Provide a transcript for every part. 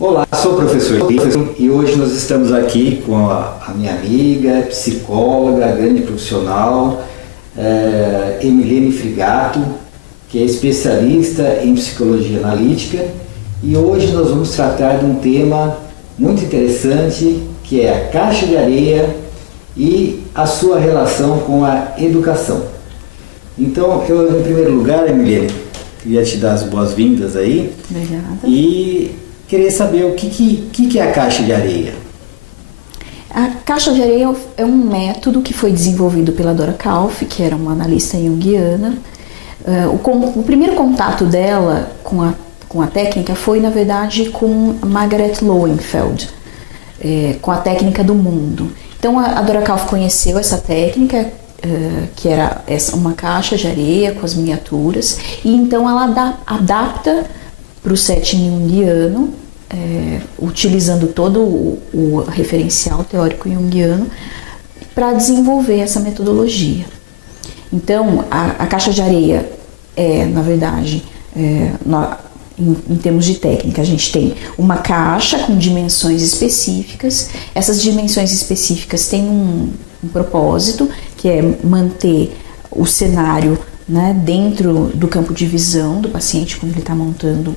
Olá, sou o professor Ivo e hoje nós estamos aqui com a minha amiga, psicóloga, grande profissional, Emilene Frigato, que é especialista em psicologia analítica, e hoje nós vamos tratar de um tema muito interessante, que é a caixa de areia e a sua relação com a educação. Então, eu, em primeiro lugar, Emilene, queria te dar as boas-vindas aí. Obrigada. E queria saber o que é a caixa de areia. A caixa de areia é um método que foi desenvolvido pela Dora Kauf, que era uma analista junguiana. O primeiro contato dela com a técnica foi, na verdade, com Margaret Lowenfeld, com a técnica do mundo. Então, a Dora Kauf conheceu essa técnica, que era uma caixa de areia com as miniaturas, e então ela adapta para o setting junguiano, utilizando todo o referencial teórico junguiano para desenvolver essa metodologia. Então, a caixa de areia na verdade, em termos de técnica, a gente tem uma caixa com dimensões específicas. Essas dimensões específicas têm um propósito, que é manter o cenário, né, dentro do campo de visão do paciente quando ele está montando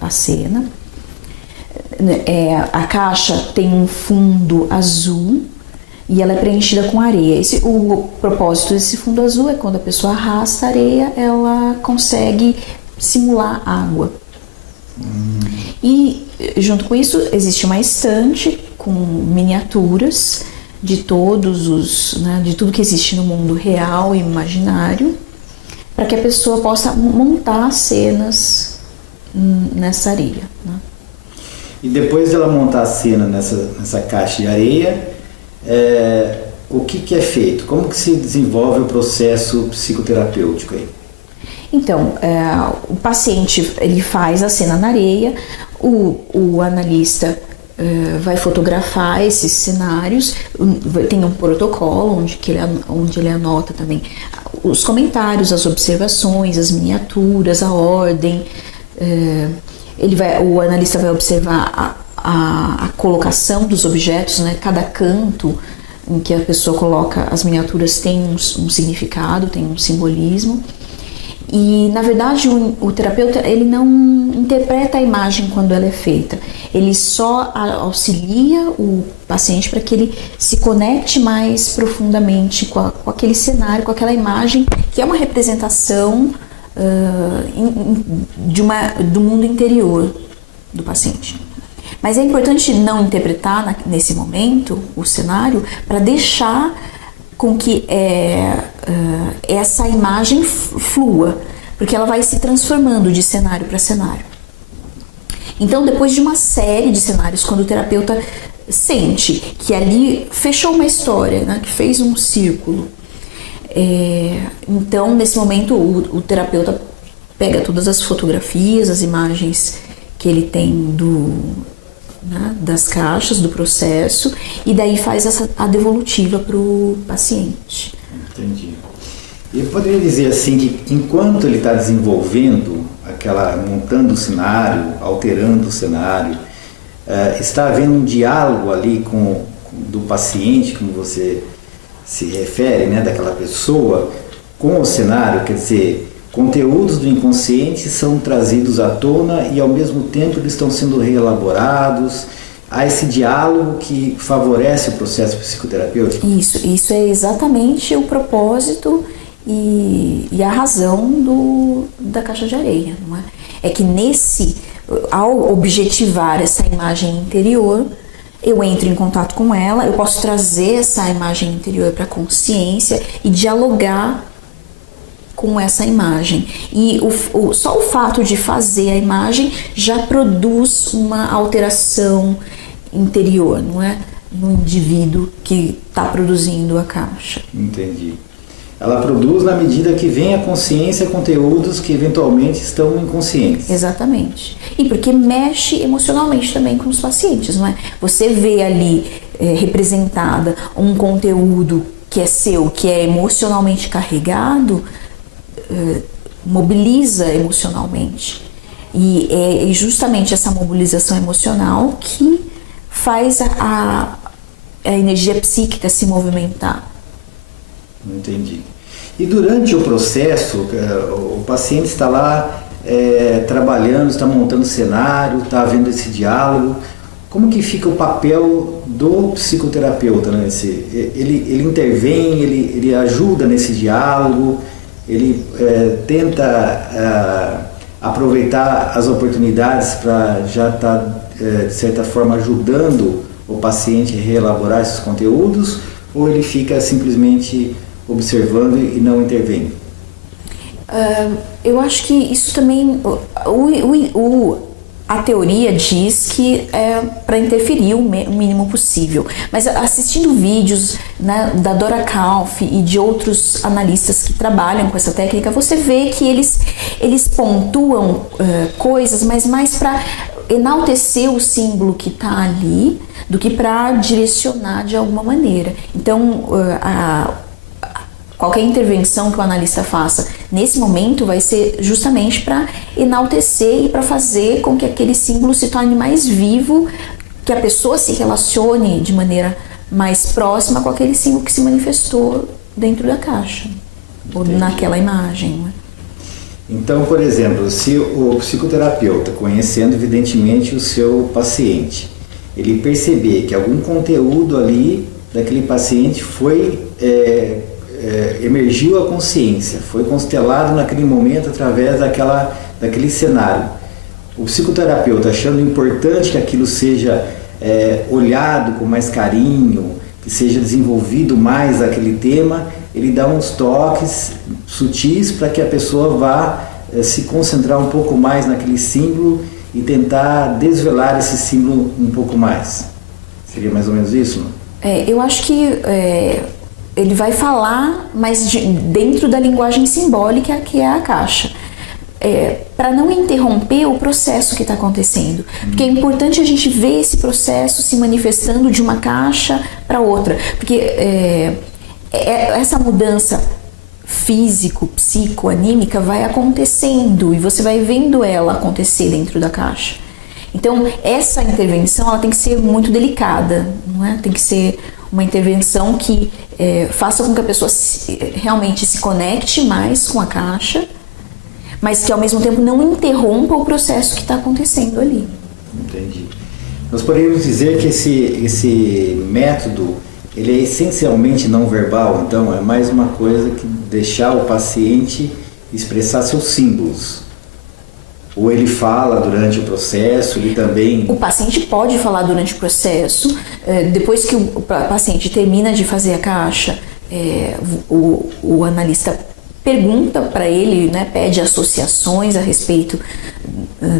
a cena. A caixa tem um fundo azul e ela é preenchida com areia. O propósito desse fundo azul é quando a pessoa arrasta a areia, ela consegue simular água. E junto com isso existe uma estante com miniaturas de de tudo que existe no mundo real e imaginário, para que a pessoa possa montar cenas nessa areia, né? E depois dela montar a cena nessa caixa de areia, o que é feito? Como que se desenvolve o processo psicoterapêutico aí? Então, o paciente ele faz a cena na areia, o analista vai fotografar esses cenários, tem um protocolo onde ele anota também os comentários, as observações, as miniaturas, a ordem. O analista vai observar a colocação dos objetos, né? Cada canto em que a pessoa coloca as miniaturas tem um significado, tem um simbolismo. E, na verdade, o terapeuta ele não interpreta a imagem quando ela é feita. Ele só auxilia o paciente para que ele se conecte mais profundamente com aquele cenário, com aquela imagem, que é uma representação do mundo interior do paciente. Mas é importante não interpretar nesse momento o cenário para deixar com que essa imagem flua, porque ela vai se transformando de cenário para cenário. Então, depois de uma série de cenários, quando o terapeuta sente que ali fechou uma história, né, que fez um círculo, então, nesse momento, o terapeuta pega todas as fotografias, as imagens que ele tem das caixas, do processo, e daí faz a devolutiva para o paciente. Entendi. E eu poderia dizer assim que enquanto ele está desenvolvendo montando o cenário, alterando o cenário, está havendo um diálogo ali do paciente, como você se refere, né, daquela pessoa, com o cenário, quer dizer, conteúdos do inconsciente são trazidos à tona e ao mesmo tempo eles estão sendo reelaborados. Há esse diálogo que favorece o processo psicoterapêutico? Isso é exatamente o propósito e a razão da caixa de areia, não é? É que ao objetivar essa imagem interior, eu entro em contato com ela, eu posso trazer essa imagem interior para a consciência e dialogar com essa imagem. E só o fato de fazer a imagem já produz uma alteração interior, não é? No indivíduo que está produzindo a caixa. Entendi. Ela produz na medida que vem à consciência conteúdos que eventualmente estão inconscientes. Exatamente. E porque mexe emocionalmente também com os pacientes, não é? Você vê ali representada um conteúdo que é seu, que é emocionalmente carregado, mobiliza emocionalmente. E é justamente essa mobilização emocional que faz a energia psíquica se movimentar. Entendi. E durante o processo, o paciente está lá trabalhando, está montando cenário, está havendo esse diálogo. Como que fica o papel do psicoterapeuta, né? Ele intervém, ele ajuda nesse diálogo, ele tenta aproveitar as oportunidades para já estar, de certa forma, ajudando o paciente a reelaborar esses conteúdos, ou ele fica simplesmente observando e não intervém? Eu acho que isso também, a teoria diz que é para interferir o mínimo possível, mas assistindo vídeos, né, da Dora Kauf e de outros analistas que trabalham com essa técnica, você vê que eles pontuam coisas, mas mais para enaltecer o símbolo que está ali do que para direcionar de alguma maneira. Então, qualquer intervenção que o analista faça nesse momento vai ser justamente para enaltecer e para fazer com que aquele símbolo se torne mais vivo, que a pessoa se relacione de maneira mais próxima com aquele símbolo que se manifestou dentro da caixa. Entendi. Ou naquela imagem. Né? Então, por exemplo, se o psicoterapeuta, conhecendo evidentemente o seu paciente, ele perceber que algum conteúdo ali daquele paciente foi emergiu a consciência, foi constelado naquele momento através daquele cenário. O psicoterapeuta, achando importante que aquilo seja olhado com mais carinho, que seja desenvolvido mais aquele tema, ele dá uns toques sutis para que a pessoa vá se concentrar um pouco mais naquele símbolo e tentar desvelar esse símbolo um pouco mais. Seria mais ou menos isso, não? Eu acho que ele vai falar, mas dentro da linguagem simbólica que é a caixa, para não interromper o processo que está acontecendo, porque é importante a gente ver esse processo se manifestando de uma caixa para outra, porque essa mudança físico-psico-anímica vai acontecendo e você vai vendo ela acontecer dentro da caixa. Então essa intervenção ela tem que ser muito delicada, não é? Tem que ser uma intervenção que faça com que a pessoa realmente se conecte mais com a caixa, mas que ao mesmo tempo não interrompa o processo que está acontecendo ali. Entendi. Nós poderíamos dizer que esse método ele é essencialmente não verbal, então é mais uma coisa que deixar o paciente expressar seus símbolos. Ou ele fala durante o processo, ele também... O paciente pode falar durante o processo, depois que o paciente termina de fazer a caixa, o analista pergunta para ele, né, pede associações a respeito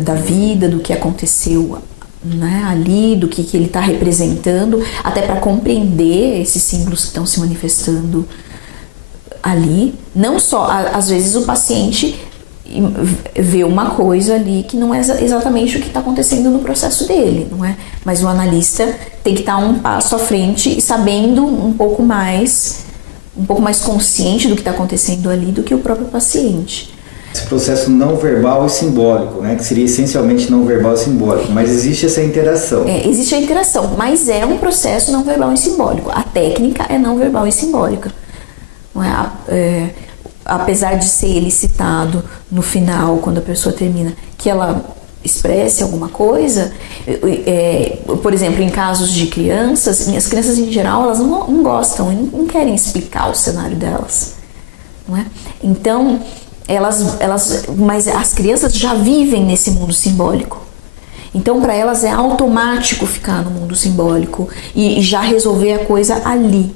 da vida, do que aconteceu, né, ali, do que ele está representando, até para compreender esses símbolos que estão se manifestando ali. Não só, às vezes o paciente vê uma coisa ali que não é exatamente o que está acontecendo no processo dele, não é? Mas o analista tem que estar um passo à frente e sabendo um pouco mais consciente do que está acontecendo ali do que o próprio paciente. Esse processo não verbal e simbólico, né? Que seria essencialmente não verbal e simbólico, mas existe essa interação. Existe a interação, mas é um processo não verbal e simbólico. A técnica é não verbal e simbólica. Não é? Apesar de ser elicitado no final, quando a pessoa termina, que ela expresse alguma coisa, por exemplo, em casos de crianças, as crianças em geral, elas não gostam, não querem explicar o cenário delas, não é? Então, mas as crianças já vivem nesse mundo simbólico. Então, para elas é automático ficar no mundo simbólico e já resolver a coisa ali.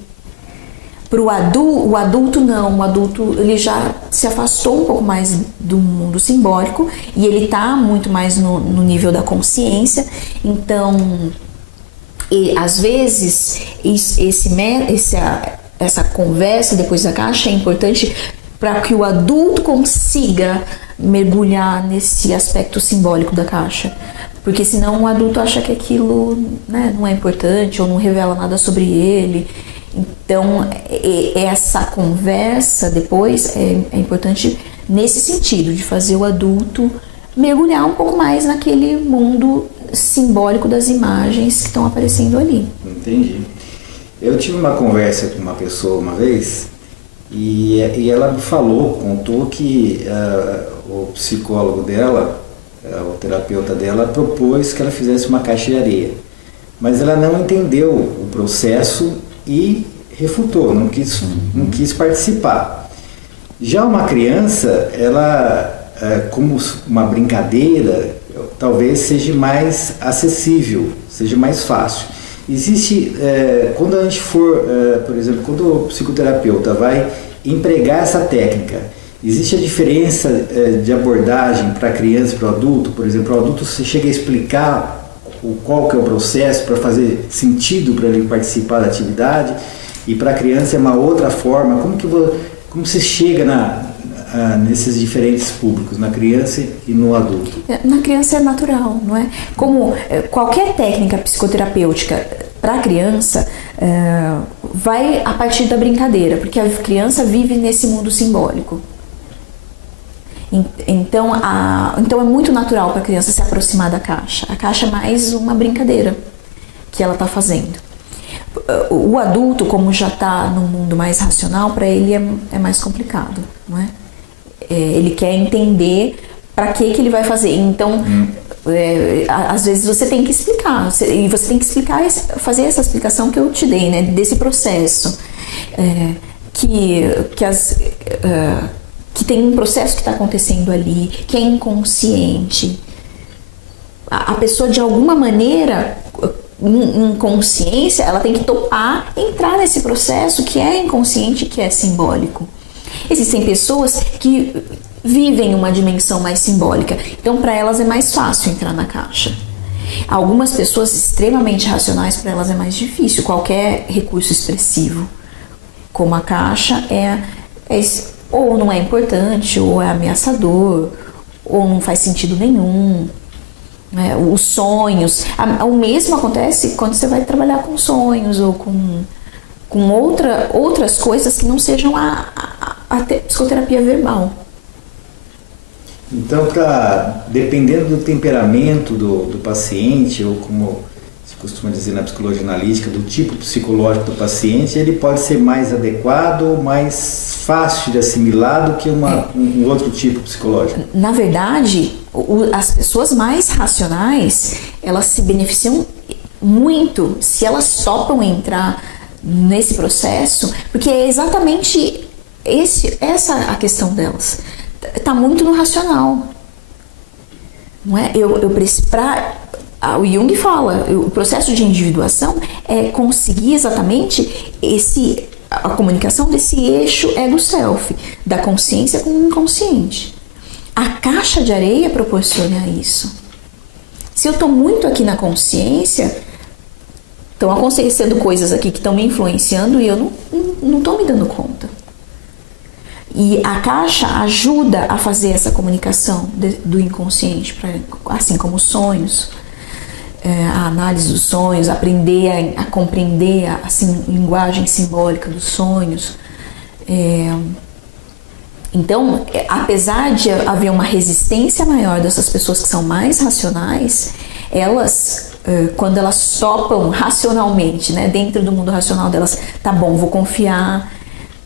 Para o adulto não, o adulto ele já se afastou um pouco mais do mundo simbólico e ele está muito mais no nível da consciência, então às vezes essa conversa depois da caixa é importante para que o adulto consiga mergulhar nesse aspecto simbólico da caixa, porque senão o adulto acha que aquilo, né, não é importante ou não revela nada sobre ele. Então, essa conversa depois é importante nesse sentido, de fazer o adulto mergulhar um pouco mais naquele mundo simbólico das imagens que estão aparecendo ali. Entendi. Eu tive uma conversa com uma pessoa uma vez e ela me contou que o psicólogo dela, o terapeuta dela, propôs que ela fizesse uma caixa de areia. Mas ela não entendeu o processo e refutou, não quis participar. Já uma criança, ela, como uma brincadeira, talvez seja mais acessível, seja mais fácil. Existe, quando a gente for, por exemplo, quando o psicoterapeuta vai empregar essa técnica, existe a diferença de abordagem para a criança e para o adulto? Por exemplo, o adulto você chega a explicar qual que é o processo para fazer sentido para ele participar da atividade, e para a criança é uma outra forma. Como você chega nesses diferentes públicos, na criança e no adulto? Na criança é natural, não é? Como qualquer técnica psicoterapêutica para a criança vai a partir da brincadeira, porque a criança vive nesse mundo simbólico. Então é muito natural para a criança se aproximar da caixa. A caixa é mais uma brincadeira que ela está fazendo. O adulto, como já está no mundo mais racional, para ele é mais complicado, não é? Ele quer entender para que ele vai fazer. Então, às vezes você tem que explicar, e você tem que fazer essa explicação que eu te dei, né, desse processo, que tem um processo que está acontecendo ali, que é inconsciente. A pessoa, de alguma maneira, em consciência, ela tem que topar entrar nesse processo que é inconsciente, que é simbólico. Existem pessoas que vivem uma dimensão mais simbólica, então para elas é mais fácil entrar na caixa. Algumas pessoas extremamente racionais, para elas é mais difícil. Qualquer recurso expressivo, como a caixa, ou não é importante, ou é ameaçador, ou não faz sentido nenhum. Os sonhos, o mesmo acontece quando você vai trabalhar com sonhos ou com outras coisas que não sejam a psicoterapia verbal. Então, dependendo do temperamento do paciente, ou como se costuma dizer na psicologia analítica, do tipo psicológico do paciente, ele pode ser mais adequado ou mais fácil de assimilar do que um outro tipo psicológico. Na verdade, as pessoas mais racionais, elas se beneficiam muito se elas topam entrar nesse processo, porque é exatamente essa a questão delas. Está muito no racional, não é? O Jung fala, o processo de individuação é conseguir exatamente a comunicação desse eixo ego-self, da consciência com o inconsciente. A caixa de areia proporciona isso. Se eu estou muito aqui na consciência, estão acontecendo coisas aqui que estão me influenciando e eu não estou me dando conta. E a caixa ajuda a fazer essa comunicação do inconsciente, assim como os sonhos, a análise dos sonhos, aprender a compreender a linguagem simbólica dos sonhos. Então, apesar de haver uma resistência maior dessas pessoas que são mais racionais, elas, quando elas topam racionalmente, né, dentro do mundo racional delas, tá bom, vou confiar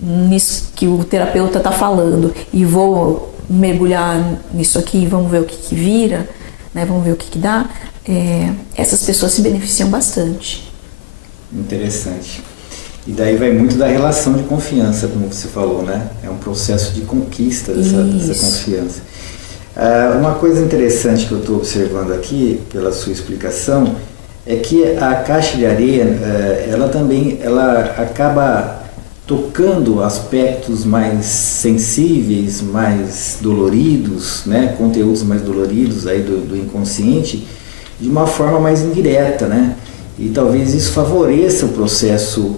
nisso que o terapeuta está falando e vou mergulhar nisso aqui, vamos ver o que vira, né, vamos ver o que dá. Essas pessoas se beneficiam bastante. Interessante. E daí vai muito da relação de confiança, como você falou, né? É um processo de conquista dessa confiança. Uma coisa interessante que eu estou observando aqui, pela sua explicação, é que a caixa de areia, ela acaba tocando aspectos mais sensíveis, mais doloridos, né? Conteúdos mais doloridos aí do inconsciente, de uma forma mais indireta, né? E talvez isso favoreça o processo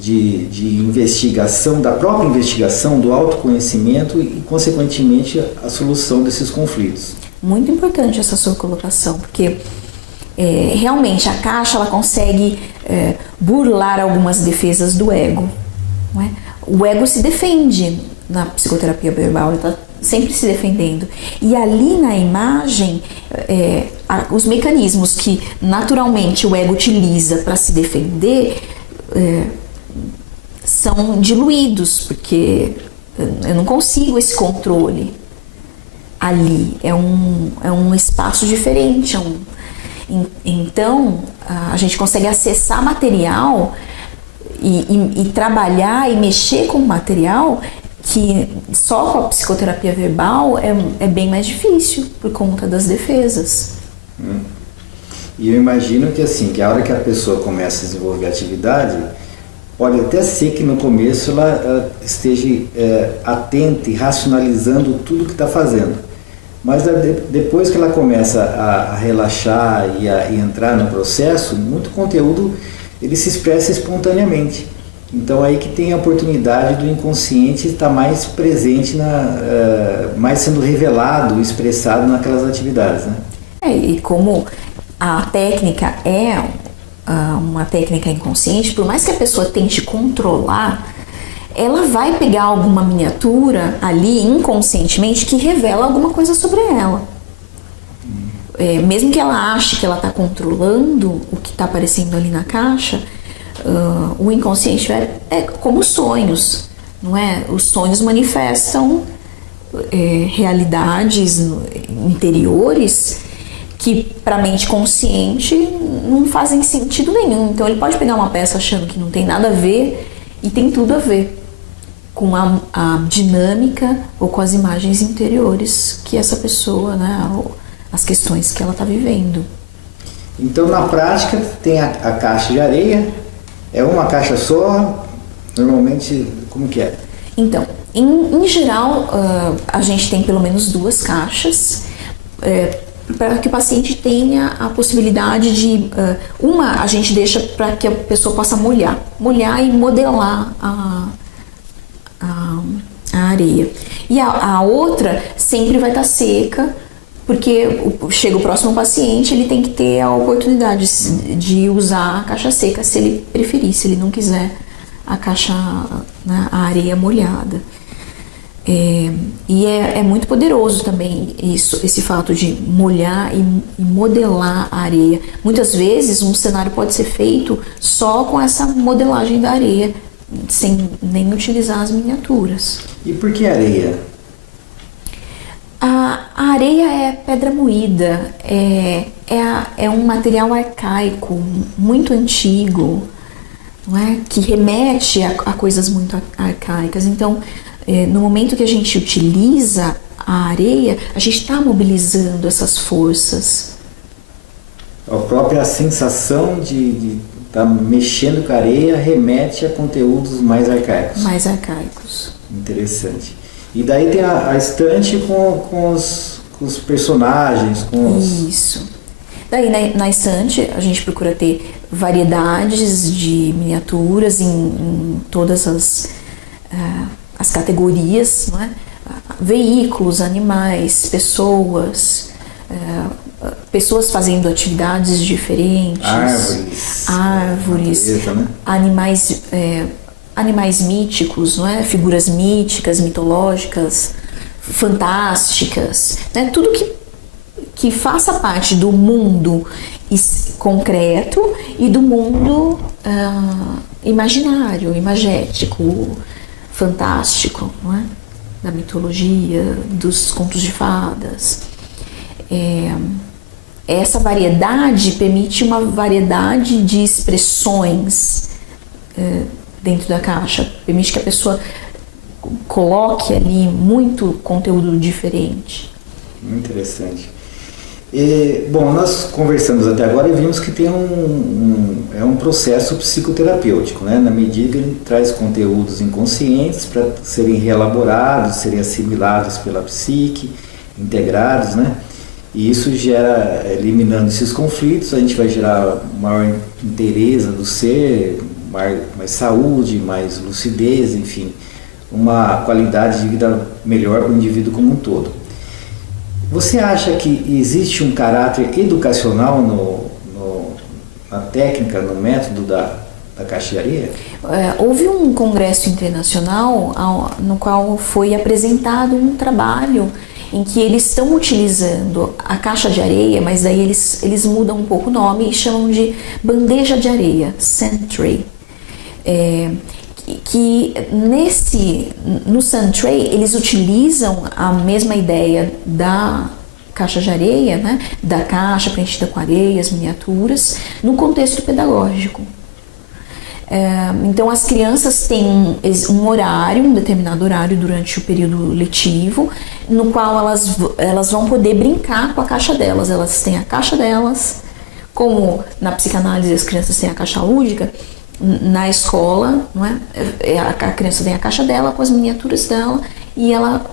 de investigação, da própria investigação, do autoconhecimento e, consequentemente, a solução desses conflitos. Muito importante essa sua colocação, porque realmente a caixa ela consegue burlar algumas defesas do ego. Não é? O ego se defende na psicoterapia verbal, ele está sempre se defendendo. E ali na imagem, os mecanismos que naturalmente o ego utiliza para se defender são diluídos, porque eu não consigo esse controle ali. É um espaço diferente. Então, a gente consegue acessar material e trabalhar e mexer com material que só com a psicoterapia verbal é bem mais difícil por conta das defesas. E eu imagino que assim, que a hora que a pessoa começa a desenvolver a atividade, pode até ser que no começo ela esteja atenta e racionalizando tudo que está fazendo. Mas depois que ela começa a relaxar e a entrar no processo, muito conteúdo ele se expressa espontaneamente. Então aí que tem a oportunidade do inconsciente estar mais presente, mais sendo revelado, expressado naquelas atividades, né? E como a técnica é uma técnica inconsciente, por mais que a pessoa tente controlar, ela vai pegar alguma miniatura ali inconscientemente que revela alguma coisa sobre ela. Mesmo que ela ache que ela está controlando o que está aparecendo ali na caixa, o inconsciente é como sonhos, não é? Os sonhos manifestam realidades interiores que para a mente consciente não fazem sentido nenhum. Então ele pode pegar uma peça achando que não tem nada a ver e tem tudo a ver com a dinâmica ou com as imagens interiores que essa pessoa, né, as questões que ela está vivendo. Então na prática tem a caixa de areia, é uma caixa só, normalmente como que é? Então, em geral, a gente tem pelo menos 2 caixas, para que o paciente tenha a possibilidade de... uma a gente deixa para que a pessoa possa molhar e modelar a areia. E a outra sempre vai estar seca, porque chega o próximo paciente, ele tem que ter a oportunidade de usar a caixa seca, se ele preferir, se ele não quiser a caixa, né, a areia molhada. E é muito poderoso também esse fato de molhar e modelar a areia. Muitas vezes um cenário pode ser feito só com essa modelagem da areia, sem nem utilizar as miniaturas. E por que areia? A areia é pedra moída, é um material arcaico, muito antigo, não é? Que remete a coisas muito arcaicas. Então, no momento que a gente utiliza a areia, a gente está mobilizando essas forças. A própria sensação de estar mexendo com a areia remete a conteúdos mais arcaicos. Mais arcaicos. Interessante. E daí tem a estante com os personagens, Isso. Daí na estante a gente procura ter variedades de miniaturas em todas as categorias, não é? Veículos, animais, pessoas fazendo atividades diferentes, árvores, natureza, né? Animais míticos, não é? Figuras míticas, mitológicas, fantásticas, né? Tudo que faça parte do mundo concreto e do mundo imaginário, imagético, fantástico, não é? Da mitologia, dos contos de fadas. Essa variedade permite uma variedade de expressões dentro da caixa, permite que a pessoa coloque ali muito conteúdo diferente. Muito interessante. Bom, nós conversamos até agora e vimos que tem um processo psicoterapêutico, né? Na medida que ele traz conteúdos inconscientes para serem reelaborados, serem assimilados pela psique, integrados, né? E isso gera, eliminando esses conflitos, a gente vai gerar maior inteireza do ser, mais saúde, mais lucidez, enfim, uma qualidade de vida melhor para o indivíduo como um todo. Você acha que existe um caráter educacional na técnica, no método da da caixa de areia? Houve um congresso internacional no qual foi apresentado um trabalho em que eles estão utilizando a caixa de areia, mas aí eles mudam um pouco o nome e chamam de bandeja de areia, sand tray. No sand tray eles utilizam a mesma ideia da caixa de areia, né, da caixa preenchida com areia, as miniaturas, no contexto pedagógico. Então as crianças têm um horário, um determinado horário durante o período letivo, no qual elas vão poder brincar com a caixa delas. Elas têm a caixa delas, como na psicanálise as crianças têm a caixa lúdica, na escola, não é? A criança tem a caixa dela com as miniaturas dela e ela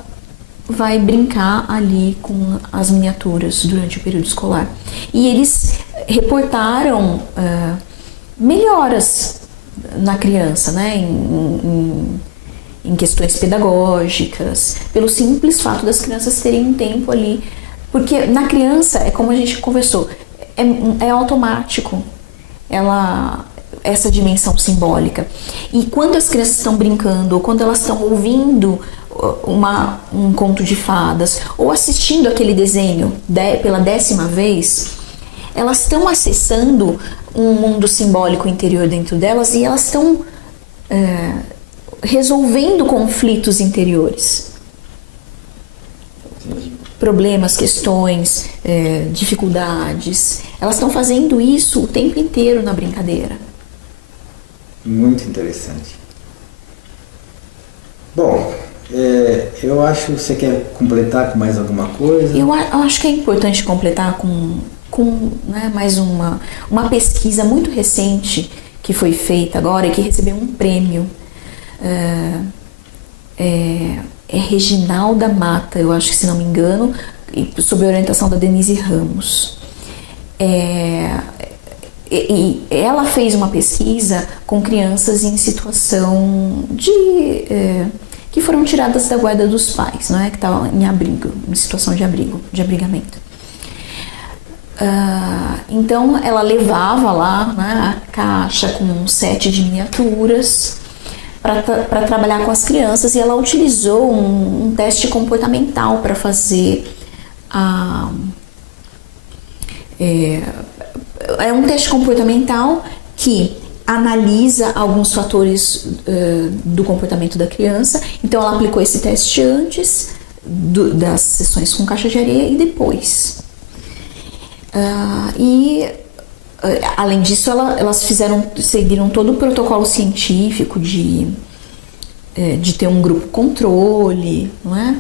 vai brincar ali com as miniaturas durante o período escolar. E eles reportaram melhoras na criança, né, em questões pedagógicas, pelo simples fato das crianças terem um tempo ali, porque na criança, é como a gente conversou, é automático essa dimensão simbólica. E quando as crianças estão brincando, ou quando elas estão ouvindo um conto de fadas, ou assistindo aquele desenho pela 10ª vez, elas estão acessando um mundo simbólico interior dentro delas e elas estão resolvendo conflitos interiores. Problemas, questões, dificuldades. Elas estão fazendo isso o tempo inteiro na brincadeira. Muito interessante. Bom, eu acho que você quer completar com mais alguma coisa? Eu acho que é importante completar com né, mais uma pesquisa muito recente que foi feita agora e que recebeu um prêmio. É Reginalda Mata, eu acho que, se não me engano, sob a orientação da Denise Ramos. E ela fez uma pesquisa com crianças em situação que foram tiradas da guarda dos pais, não é? Que estavam em abrigo, em situação de abrigamento. Então ela levava lá, né, a caixa com um set de miniaturas para trabalhar com as crianças, e ela utilizou um teste comportamental para fazer um teste comportamental que analisa alguns fatores do comportamento da criança. Então ela aplicou esse teste antes das sessões com caixa de areia e depois. Além disso, elas seguiram todo o protocolo científico de ter um grupo controle, não é?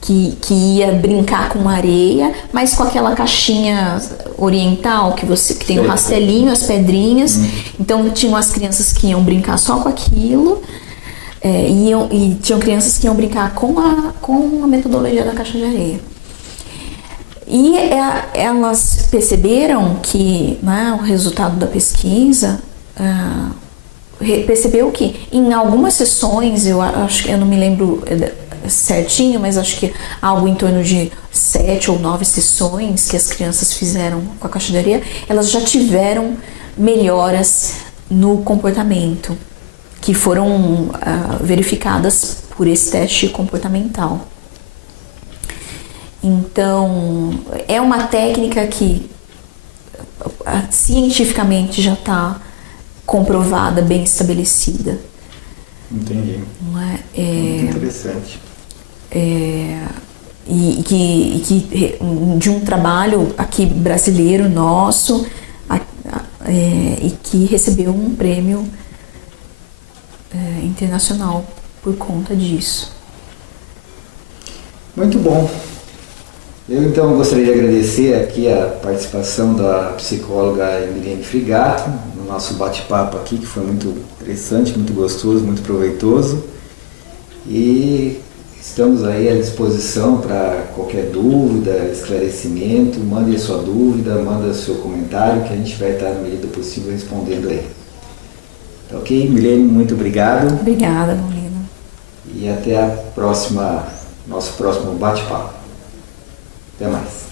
Que ia brincar com areia, mas com aquela caixinha oriental que tem o rastelinho, as pedrinhas. Então tinham as crianças que iam brincar só com aquilo, e tinham crianças que iam brincar com a metodologia da caixa de areia. E elas perceberam que, né, o resultado da pesquisa percebeu que em algumas sessões, eu não me lembro certinho, mas acho que algo em torno de 7 ou 9 sessões que as crianças fizeram com a caixa de areia, elas já tiveram melhoras no comportamento, que foram verificadas por esse teste comportamental. Então, é uma técnica que cientificamente já está comprovada, bem estabelecida. Entendi. Não é? Muito interessante. E que de um trabalho aqui brasileiro nosso, e que recebeu um prêmio internacional por conta disso. Muito bom. Eu então gostaria de agradecer aqui a participação da psicóloga Emiliane Frigato no nosso bate-papo aqui, que foi muito interessante, muito gostoso, muito proveitoso. E estamos aí à disposição para qualquer dúvida, esclarecimento. Mande a sua dúvida, manda o seu comentário, que a gente vai estar, na medida possível, respondendo aí. Tá ok? Milene, muito obrigado. Obrigada, Molina. E até nosso próximo bate-papo. Até mais.